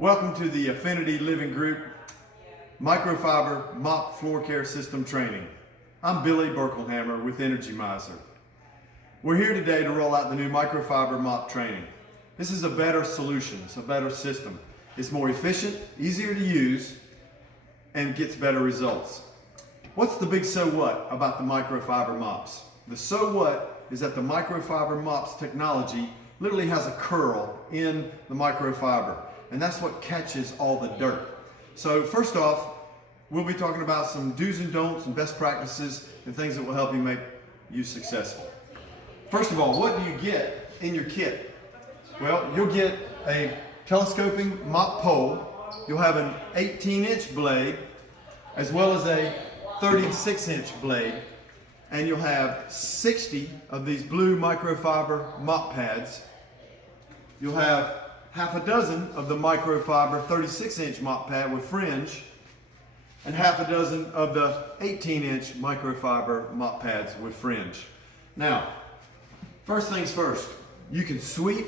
Welcome to the Affinity Living Group Microfiber Mop Floor Care System Training. I'm Billy Berkelhammer with Energy Mizer. We're here today to roll out the new microfiber mop training. This is a better solution, it's a better system. It's more efficient, easier to use, and gets better results. What's the big so what about the microfiber mops? The so what is that the microfiber mops technology literally has a curl in the microfiber, and that's what catches all the dirt. So first off, we'll be talking about some do's and don'ts and best practices and things that will help you make you successful. First of all, what do you get in your kit? Well, you'll get a telescoping mop pole. You'll have an 18-inch blade as well as a 36-inch blade, and you'll have 60 of these blue microfiber mop pads. You'll have half a dozen of the microfiber 36-inch mop pad with fringe, and half a dozen of the 18-inch microfiber mop pads with fringe. Now, first things first, you can sweep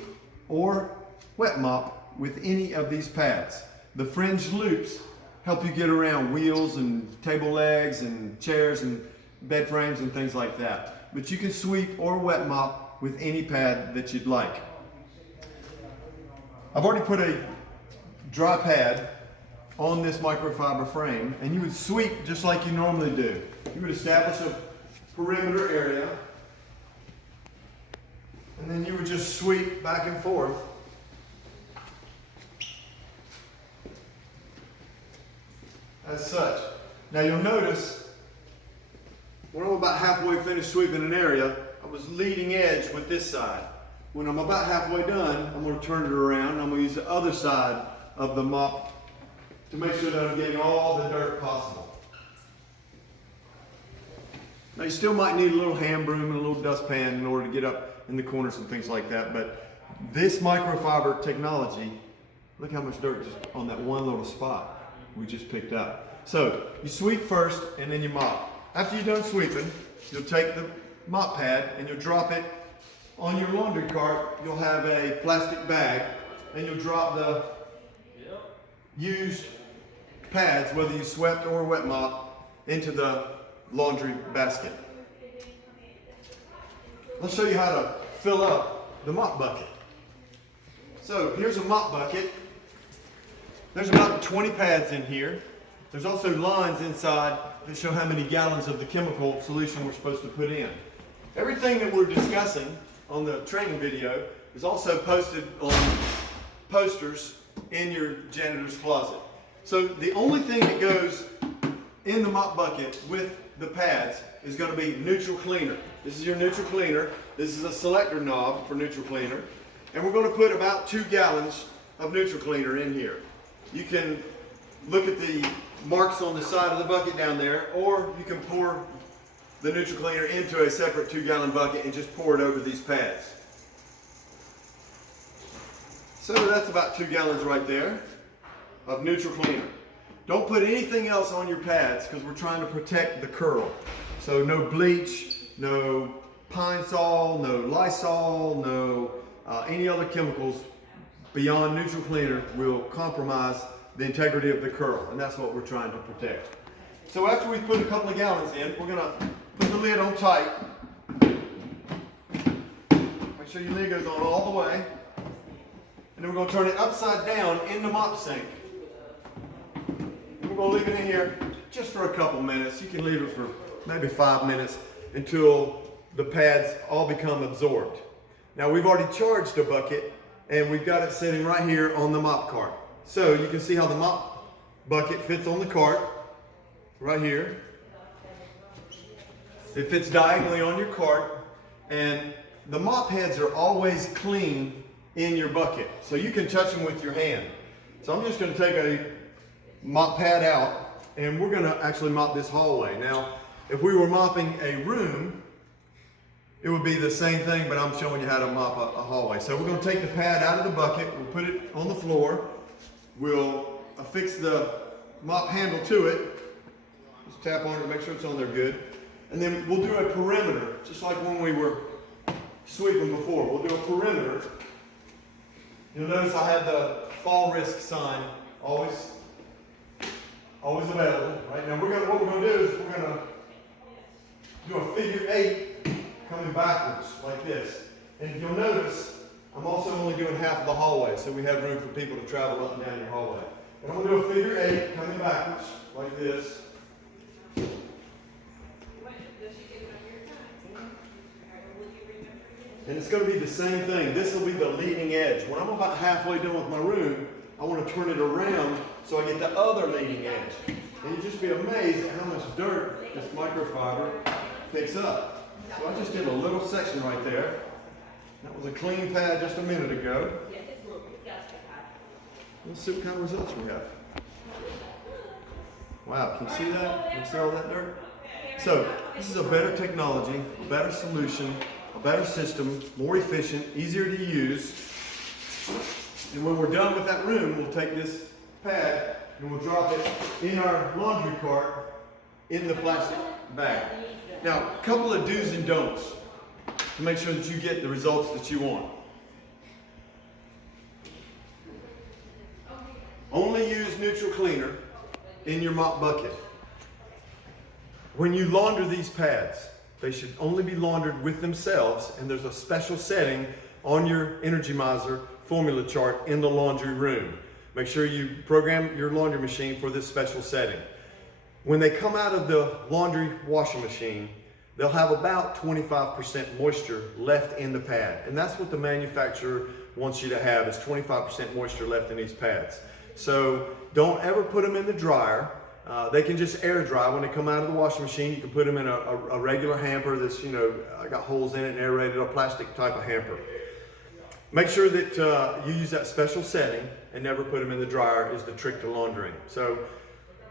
or wet mop with any of these pads. The fringe loops help you get around wheels and table legs and chairs and bed frames and things like that. But you can sweep or wet mop with any pad that you'd like. I've already put a dry pad on this microfiber frame, and you would sweep just like you normally do. You would establish a perimeter area, and then you would just sweep back and forth. As such. Now you'll notice when I'm about halfway finished sweeping an area, I was leading edge with this side. When I'm about halfway done, I'm going to turn it around. I'm going to use the other side of the mop to make sure that I'm getting all the dirt possible. Now you still might need a little hand broom and a little dustpan in order to get up in the corners and things like that, but this microfiber technology, look how much dirt just on that one little spot we just picked up. So you sweep first and then you mop. After you're done sweeping, you'll take the mop pad and you'll drop it on your laundry cart. You'll have a plastic bag and you'll drop the used pads, whether you swept or wet mop, into the laundry basket. Let's show you how to fill up the mop bucket. So here's a mop bucket. There's about 20 pads in here. There's also lines inside that show how many gallons of the chemical solution we're supposed to put in. Everything that we're discussing on the training video is also posted on posters in your janitor's closet. So the only thing that goes in the mop bucket with the pads is going to be neutral cleaner. This is your neutral cleaner. This is a selector knob for neutral cleaner. And we're going to put about 2 gallons of neutral cleaner in here. You can look at the marks on the side of the bucket down there, or you can pour the neutral cleaner into a separate 2-gallon bucket and just pour it over these pads. So that's about 2 gallons right there of neutral cleaner. Don't put anything else on your pads because we're trying to protect the curl. So no bleach, no Pine Sol, no Lysol, no any other chemicals beyond neutral cleaner will compromise the integrity of the curl, and that's what we're trying to protect. So after we've put a couple of gallons in, we're going to put the lid on tight. Make sure your lid goes on all the way. And then we're going to turn it upside down in the mop sink. And we're going to leave it in here just for a couple minutes. You can leave it for maybe 5 minutes until the pads all become absorbed. Now we've already charged a bucket and we've got it sitting right here on the mop cart. So you can see how the mop bucket fits on the cart right here. It fits diagonally on your cart, and the mop heads are always clean in your bucket, so you can touch them with your hand. So I'm just going to take a mop pad out and we're going to actually mop this hallway. Now if we were mopping a room, it would be the same thing, but I'm showing you how to mop a hallway. So we're going to take the pad out of the bucket, we'll put it on the floor, we'll affix the mop handle to it, just tap on it to make sure it's on there good, and then we'll do a perimeter, just like when we were sweeping before. We'll do a perimeter You'll notice I have the fall risk sign always available. Right now, what we're gonna do is we're gonna do a figure 8 coming backwards like this. And if you'll notice, I'm also only doing half of the hallway, so we have room for people to travel up and down your hallway. And I'm gonna do a figure 8 coming backwards like this. And it's going to be the same thing. This will be the leading edge. When I'm about halfway done with my room, I want to turn it around so I get the other leading edge. And you'll just be amazed at how much dirt this microfiber picks up. So I just did a little section right there. That was a clean pad just a minute ago. Let's see what kind of results we have. Wow, can you see that? Can you see all that dirt? So this is a better technology, a better solution, a better system, more efficient, easier to use. And when we're done with that room, we'll take this pad and we'll drop it in our laundry cart in the plastic bag. Now, a couple of do's and don'ts to make sure that you get the results that you want. Only use neutral cleaner in your mop bucket. When you launder these pads, they should only be laundered with themselves, and there's a special setting on your Energy Mizer formula chart in the laundry room. Make sure you program your laundry machine for this special setting. When they come out of the laundry washing machine, they'll have about 25% moisture left in the pad. And that's what the manufacturer wants you to have, is 25% moisture left in these pads. So don't ever put them in the dryer. They can just air dry when they come out of the washing machine. You can put them in a regular hamper that's, got holes in it and aerated, a plastic type of hamper. Make sure that you use that special setting and never put them in the dryer is the trick to laundering. So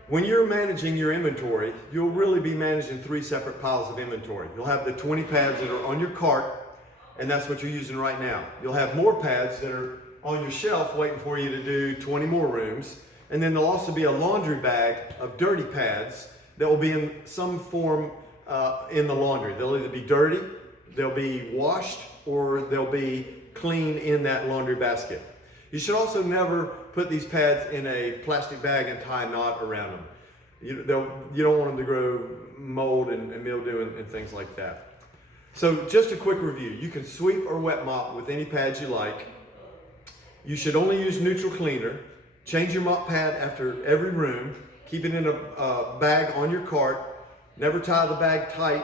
when you're managing your inventory, you'll really be managing 3 separate piles of inventory. You'll have the 20 pads that are on your cart, and that's what you're using right now. You'll have more pads that are on your shelf waiting for you to do 20 more rooms. And then there'll also be a laundry bag of dirty pads that will be in some form in the laundry. They'll either be dirty, they'll be washed, or they'll be clean in that laundry basket. You should also never put these pads in a plastic bag and tie a knot around them. You don't want them to grow mold and mildew and things like that. So just a quick review. You can sweep or wet mop with any pads you like. You should only use neutral cleaner. Change your mop pad after every room. Keep it in a bag on your cart. Never tie the bag tight.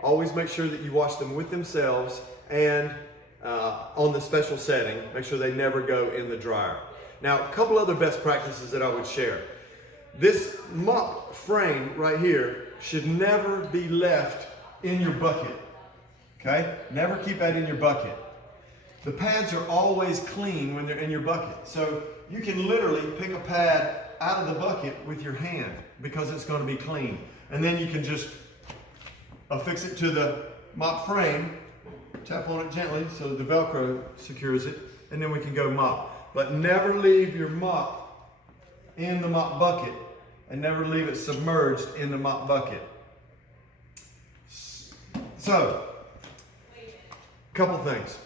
Always make sure that you wash them with themselves, and on the special setting, make sure they never go in the dryer. Now, a couple other best practices that I would share. This mop frame right here should never be left in your bucket. Okay? Never keep that in your bucket. The pads are always clean when they're in your bucket. So you can literally pick a pad out of the bucket with your hand because it's going to be clean. And then you can just affix it to the mop frame, tap on it gently so the Velcro secures it, and then we can go mop. But never leave your mop in the mop bucket, and never leave it submerged in the mop bucket. So, a couple things.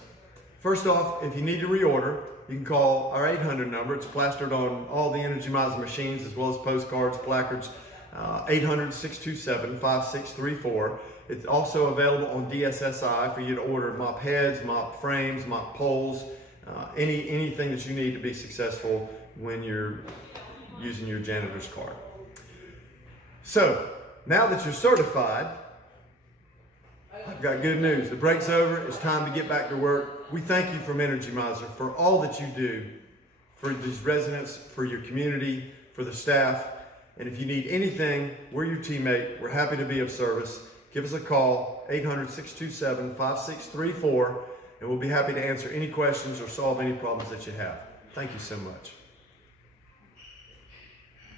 First off, if you need to reorder, you can call our 800 number. It's plastered on all the Energy Mizer machines as well as postcards, placards, 800-627-5634. It's also available on DSSI for you to order mop heads, mop frames, mop poles, anything that you need to be successful when you're using your janitor's card. So, now that you're certified, I've got good news. The break's over. It's time to get back to work. We thank you from Energy Mizer for all that you do for these residents, for your community, for the staff. And if you need anything, we're your teammate. We're happy to be of service. Give us a call, 800-627-5634, and we'll be happy to answer any questions or solve any problems that you have. Thank you so much.